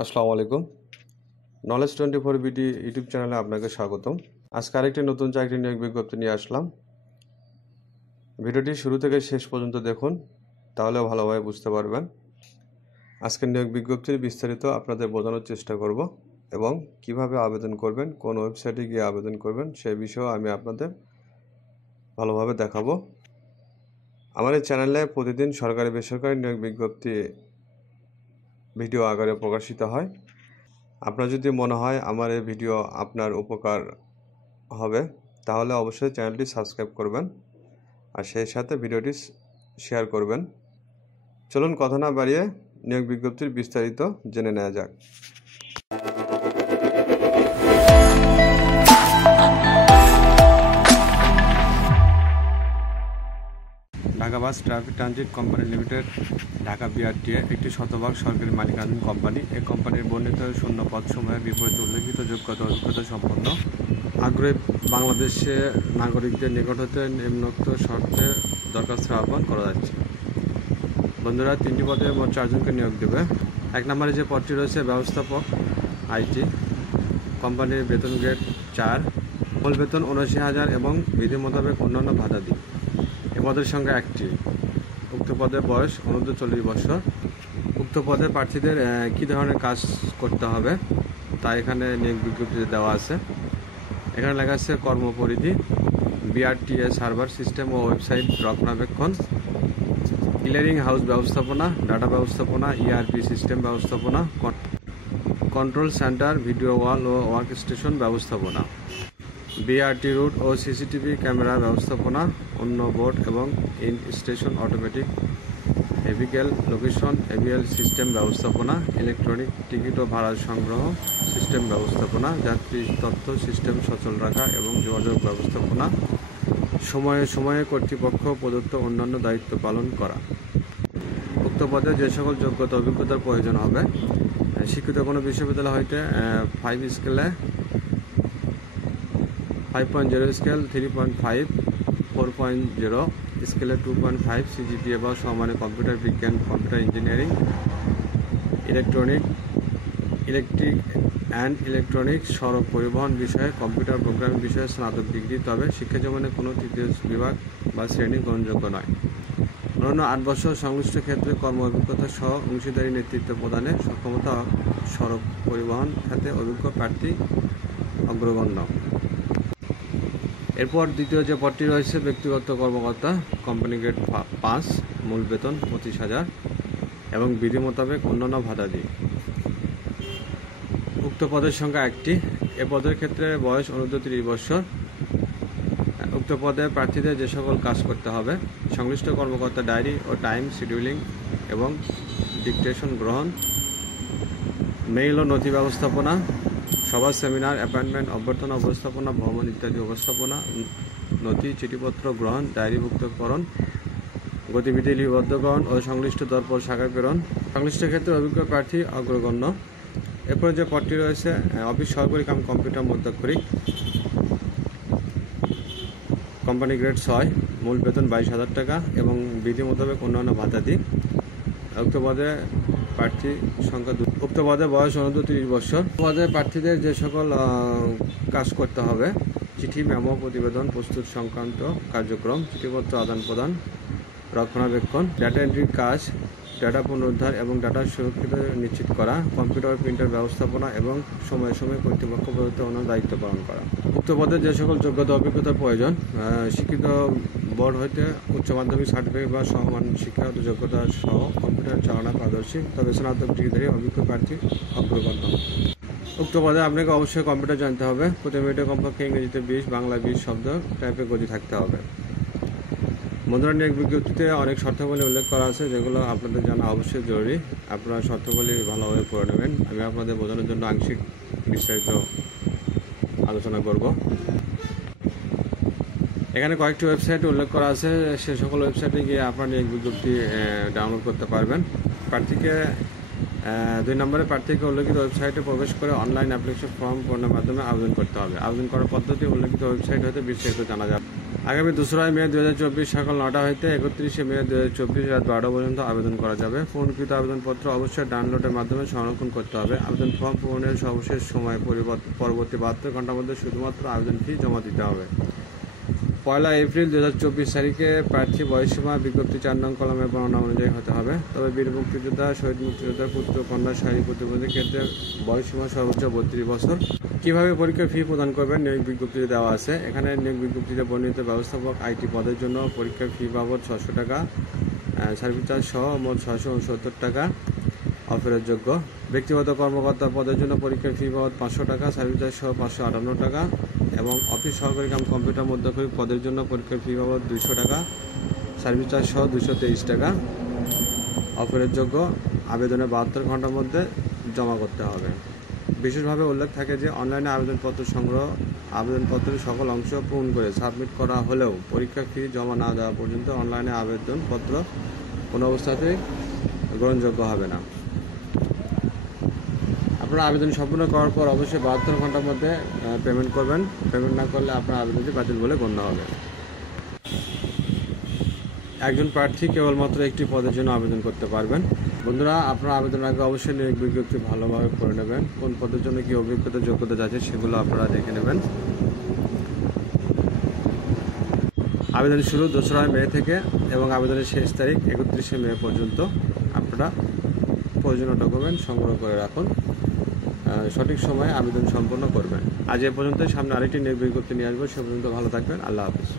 আসসালামু আলাইকুম। Knowledge 24 BD YouTube চ্যানেলে আপনাকে স্বাগতম। আজকে আরেকটি নতুন চাকরি নিয়োগ বিজ্ঞপ্তি নিয়ে আসলাম। ভিডিওটি শুরু থেকে শেষ পর্যন্ত দেখুন, তাহলে ভালোভাবে বুঝতে পারবেন। আজকের নিয়োগ বিজ্ঞপ্তির বিস্তারিত আপনাদের বোঝানোর চেষ্টা করব এবং কিভাবে আবেদন করবেন, কোন ওয়েবসাইটে গিয়ে আবেদন করবেন সেই বিষয়েও আমি আপনাদের ভালোভাবে দেখাবো। আমার এই চ্যানেলে প্রতিদিন সরকারি বেসরকারি নিয়োগ বিজ্ঞপ্তি ভিডিও আকারে প্রকাশিত হয়। আপনার যদি মনে হয় আমার এই ভিডিও আপনার উপকার হবে, তাহলে অবশ্যই চ্যানেলটি সাবস্ক্রাইব করবেন আর সেই সাথে ভিডিওটি শেয়ার করবেন। চলুন কথা না বাড়িয়ে নিয়োগ বিজ্ঞপ্তির বিস্তারিত জেনে নেওয়া যাক। Dhaka bus traffic transit company limited, Dhaka BRTA একটি শতভাগ সরকারি মালিকানাধীন কোম্পানি। এই কোম্পানির বর্ণিত শূন্য পদ সময়ের বিপরীতে উল্লেখিত যোগ্যতা অভিজ্ঞতা সম্পন্ন আগ্রহী বাংলাদেশে নাগরিকদের নিকট হতে নিম্নোক্ত শর্তে দরখাস্ত আহ্বান করা যাচ্ছে। বন্ধুরা, 3টি পদে মোট 4 জনকে নিয়োগ দেবে। 1 নম্বরে যে পদটি রয়েছে ব্যবস্থাপক আইটি, কোম্পানির বেতন গ্রেড 4, মূল বেতন 79,000 এবং বিধি মোতাবেক অন্যান্য ভাতাদি। এ পদের সংখ্যা 1টি। উক্ত পদের বয়স অনূর্ধ্ব 40 বছর। উক্ত পদে প্রার্থীদের কী ধরনের কাজ করতে হবে তা এখানে নিয়োগ বিজ্ঞপ্তিতে দেওয়া আছে। এখানে লেখা আছে কর্মপরিধি: বিআরটিএ সার্ভার সিস্টেম ও ওয়েবসাইট রক্ষণাবেক্ষণ, ক্লিয়ারিং হাউস ব্যবস্থাপনা, ডাটা ব্যবস্থাপনা, ইআরপি সিস্টেম ব্যবস্থাপনা, কন্ট্রোল সেন্টার, ভিডিও ওয়াল ও ওয়ার্ক স্টেশন ব্যবস্থাপনা, বিআরটি রুট ও সিসিটিভি ক্যামেরা ব্যবস্থাপনা, অন্য বোর্ড এবং in station automatic vehicle location AVL system ব্যবস্থাপনা, ইলেকট্রনিক টিকিট ও ভাড়া সংগ্রহ সিস্টেম ব্যবস্থাপনা, যাত্রী তথ্য সিস্টেম সচল রাখা এবং যোগাযোগ ব্যবস্থাপনা, সময়ে সময়ে কর্তৃপক্ষ প্রদত্ত অন্যান্য দায়িত্ব পালন করা। উক্ত পদে যে সকল যোগ্যতা অভিজ্ঞতার প্রয়োজন হবে: শিক্ষিত কোনো বিশ্ববিদ্যালয় হইতে 5 স্কেলে 5.0 স্কেল 3.5, 4.0 স্কেলে 2.5 সিজিপিএ বা সমানের কম্পিউটার বিজ্ঞান, computer engineering, electric and electronic, সড়ক পরিবহন বিষয়ে, কম্পিউটার প্রোগ্রামিং বিষয়ে স্নাতক ডিগ্রি। তবে শিক্ষা জীবনে কোনো তৃতীয় বিভাগ বা শ্রেণী গ্রহণযোগ্য নয়। অন্যান্য 8 বছর সংশ্লিষ্ট ক্ষেত্রে কর্ম অভিজ্ঞতা সহ অংশীদারি নেতৃত্ব প্রদানে সক্ষমতা, সড়ক পরিবহন খাতে অভিজ্ঞ প্রার্থী অগ্রগণ্য। এরপর দ্বিতীয় যে পদটি রয়েছে ব্যক্তিগত কর্মকর্তা, কোম্পানি গ্রেড 5, মূল বেতন 25,000 এবং বিধি মোতাবেক অন্যান্য ভাতাদি। উক্ত পদের সংখ্যা 1টি। এ পদের ক্ষেত্রে বয়স অনূর্ধ্ব 30 বছর। উক্ত পদে প্রার্থীদের যে সকল কাজ করতে হবে: সংশ্লিষ্ট কর্মকর্তা ডায়েরি ও টাইম শিডিউলিং এবং ডিকটেশন গ্রহণ, মেইল ও নথি ব্যবস্থাপনা, সভা, সেমিনার, অ্যাপয়েন্টমেন্ট, অভ্যর্থনা উপস্থাপনা, ভ্রমণ ইত্যাদি উপস্থাপনা, নথি চিঠিপত্র গ্রহণ, ডায়েরিভুক্তকরণ, গতিবিধি লিপিবদ্ধকরণ ও সংশ্লিষ্ট দরপত্র শাখায় প্রেরণ। সংশ্লিষ্ট ক্ষেত্রে অভিজ্ঞ প্রার্থী অগ্রগণ্য। এরপরে যে পদটি রয়েছে অফিস সহকারী কাম কম্পিউটার মধ্যক্ষরিক, কোম্পানি গ্রেড 6, মূল বেতন 22,000 টাকা এবং বিধি মোতাবেক অন্যান্য ভাতাদি। উক্ত পদে প্রার্থী সংখ্যা 2। উক্ত পদে বয়স অনূর্ধ্ব 30 বছর। পদে প্রার্থীদের যে সকল কাজ করতে হবে: চিঠি, মেমো, প্রতিবেদন প্রস্তুত সংক্রান্ত কার্যক্রম, চিঠিপত্র আদান প্রদান, রক্ষণাবেক্ষণ, ডাটা এন্ট্রির কাজ, ডাটা পুনরুদ্ধার এবং ডাটা সুরক্ষিত নিশ্চিত করা, কম্পিউটার প্রিন্টার ব্যবস্থাপনা এবং সময়ে সময়ে কর্তৃপক্ষ প্রদত্ত অন্য দায়িত্ব পালন করা। উক্ত পদে যে সকল যোগ্যতা অভিজ্ঞতার প্রয়োজন: শিক্ষিত বোর্ড হইতে উচ্চ মাধ্যমিক সার্টিফিকেট বা সমমান শিক্ষাগত যোগ্যতা সহ কম্পিউটার চালনা পারদর্শী, তবে স্নাতক ডিগ্রিধারী অভিজ্ঞ প্রার্থী অগ্রগণ্য। উক্ত পদে আপনাকে অবশ্যই কম্পিউটার জানতে হবে। প্রতি মিনিটে কমপক্ষে ইংরেজিতে 20, বাংলায় 20 শব্দ টাইপের গতি থাকতে হবে। বন্ধুরা, নিয়োগ বিজ্ঞপ্তিতে অনেক শর্তাবলী উল্লেখ করা আছে, যেগুলো আপনাদের জানা অবশ্যই জরুরি। আপনারা শর্তাবলী ভালোভাবে পড়ে নেবেন। আমি আপনাদের বোঝানোর জন্য আংশিক বিস্তারিত আলোচনা করব। এখানে কয়েকটি ওয়েবসাইট উল্লেখ করা আছে, সে সকল ওয়েবসাইটে গিয়ে আপনার নিয়োগ বিজ্ঞপ্তি ডাউনলোড করতে পারবেন। প্রার্থীকে 2 নম্বরে প্রার্থীকে উল্লেখিত ওয়েবসাইটে প্রবেশ করে অনলাইন অ্যাপ্লিকেশন ফর্ম পূরণের মাধ্যমে আবেদন করতে হবে। আবেদন করার পদ্ধতি উল্লেখিত ওয়েবসাইট হতে বিস্তারিত জানা যাবে। আগামী 2 মে 2024 সকাল 9টা হইতে 31 মে 2024 রাত 12টা পর্যন্ত আবেদন করা যাবে। পূরণকৃত আবেদনপত্র অবশ্যই ডাউনলোডের মাধ্যমে সংরক্ষণ করতে হবে। আবেদন ফর্ম পূরণের সর্বশেষ সময় পরবর্তী 72 ঘন্টার মধ্যে শুধুমাত্র আবেদন ফি জমা দিতে হবে। 1 এপ্রিল 2024 তারিখে প্রার্থী বয়সসীমা বিজ্ঞপ্তি 4 নং কলামের বর্ণনা অনুযায়ী হতে হবে। তবে বীর মুক্তিযোদ্ধা, শহীদ মুক্তিযোদ্ধার পুত্র কন্যা শারীরিক প্রতিবন্ধীর ক্ষেত্রে বয়সসীমা সর্বোচ্চ 32 বছর। কিভাবে পরীক্ষার ফি প্রদান করবেন নিয়োগ বিজ্ঞপ্তিতে দেওয়া আছে। এখানে নিয়োগ বিজ্ঞপ্তিতে বর্ণিত ব্যবস্থাপক আইটি পদের জন্য পরীক্ষার ফি বাবদ 600 টাকা, সার্ভিস চার্জ সহ মোট 669 টাকা অফেরতযোগ্য। ব্যক্তিগত কর্মকর্তা পদের জন্য পরীক্ষার ফি বাবদ 500 টাকা, সার্ভিস চার্জ সহ 558 টাকা এবং অফিস সহকারী কাম কম্পিউটার মধ্যক্ষরিক পদের জন্য পরীক্ষার ফি বাবদ 200 টাকা, সার্ভিস চার্জ সহ 223 টাকা অফেরতযোগ্য। আবেদনে 72 ঘন্টার মধ্যে জমা করতে হবে। বিশেষভাবে উল্লেখ থাকে যে অনলাইনে আবেদনপত্র সংগ্রহ, আবেদনপত্রের সকল অংশ পূরণ করে সাবমিট করা হলেও পরীক্ষার ফি জমা না দেওয়া পর্যন্ত অনলাইনে আবেদনপত্র কোনো অবস্থাতেই গ্রহণযোগ্য হবে না। আপনারা আবেদন সম্পূর্ণ করার পর অবশ্যই 72 ঘন্টার মধ্যে পেমেন্ট করবেন। পেমেন্ট না করলে আপনার আবেদনটি বাতিল বলে গণ্য হবে। একজন প্রার্থী কেবলমাত্র একটি পদের জন্য আবেদন করতে পারবেন। বন্ধুরা, আপনারা আবেদনের আগে অবশ্যই নিয়োগ বিজ্ঞপ্তি ভালোভাবে পড়ে নেবেন। কোন পদের জন্য কী অভিজ্ঞতা যোগ্যতা আছে সেগুলো আপনারা দেখে নেবেন। আবেদন শুরু 2 মে থেকে এবং আবেদনের শেষ তারিখ 31 মে পর্যন্ত। আপনারা প্রয়োজনীয় ডকুমেন্ট সংগ্রহ করে রাখুন, সঠিক সময়ে আবেদন সম্পন্ন করবেন। আজ এ পর্যন্ত। সামনে আরেকটি নিয়োগ বিজ্ঞপ্তি নিয়ে আসবো। সে পর্যন্ত ভালো থাকবেন। আল্লাহ হাফিজ।